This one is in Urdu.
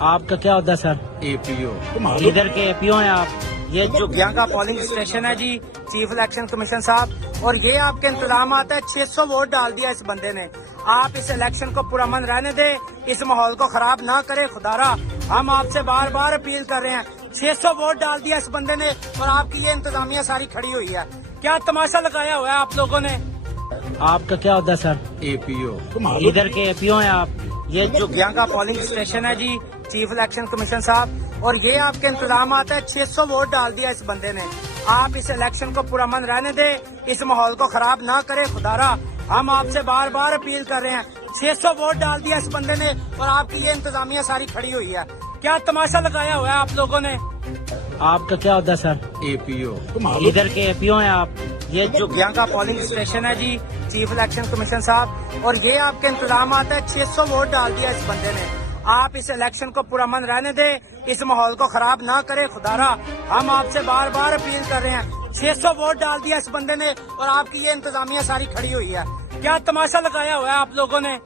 آپ کا کیا ہوتا ہے سر؟ APO ادھر کے APO ہیں آپ؟ یہ جو یہاں کا پولنگ اسٹیشن ہے جی، چیف الیکشن کمیشن صاحب، اور یہ آپ کے انتظامات ہے۔ 600 ووٹ ڈال دیا اس بندے نے۔ آپ اس الیکشن کو پرامن رہنے دیں، اس ماحول کو خراب نہ کرے خدارا۔ ہم آپ سے بار بار اپیل کر رہے ہیں۔ 600 ووٹ ڈال دیا اس بندے نے اور آپ کی یہ انتظامیہ ساری کھڑی ہوئی ہے۔ کیا تماشا لگایا ہوا ہے آپ لوگوں نے؟ آپ کا کیا ہوتا ہے سر؟ APO ادھر کے APO ہیں آپ؟ یہ جو یہاں کا پولنگ اسٹیشن ہے جی، چیف الیکشن کمیشن صاحب، اور یہ آپ کے انتظامات ہے۔ 600 ووٹ ڈال دیا اس بندے نے۔ آپ اس الیکشن کو پرامن رہنے دیں، اس ماحول کو خراب نہ کرے خدارا۔ ہم آپ سے بار بار اپیل کر رہے ہیں۔ 600 ووٹ ڈال دیا اس بندے نے اور آپ کی یہ انتظامیہ ساری کھڑی ہوئی ہے۔ کیا تماشا لگایا ہوا ہے آپ لوگوں نے؟ آپ کا کیا ہوتا ہے سر؟ APO ادھر کے APO ہیں آپ؟ یہ جو یہاں کا پولنگ اسٹیشن ہے جی، چیف الیکشن کمیشن صاحب، اور یہ آپ کے انتظامات ہے۔ 600 ووٹ ڈال دیا اس بندے نے۔ آپ اس الیکشن کو پرامن رہنے دیں، اس ماحول کو خراب نہ کرے خدارا۔ ہم آپ سے بار بار اپیل کر رہے ہیں۔ 600 ووٹ ڈال دیا اس بندے نے اور آپ کی یہ انتظامیہ ساری کھڑی ہوئی ہے۔ کیا تماشا لگایا ہوا ہے آپ لوگوں نے؟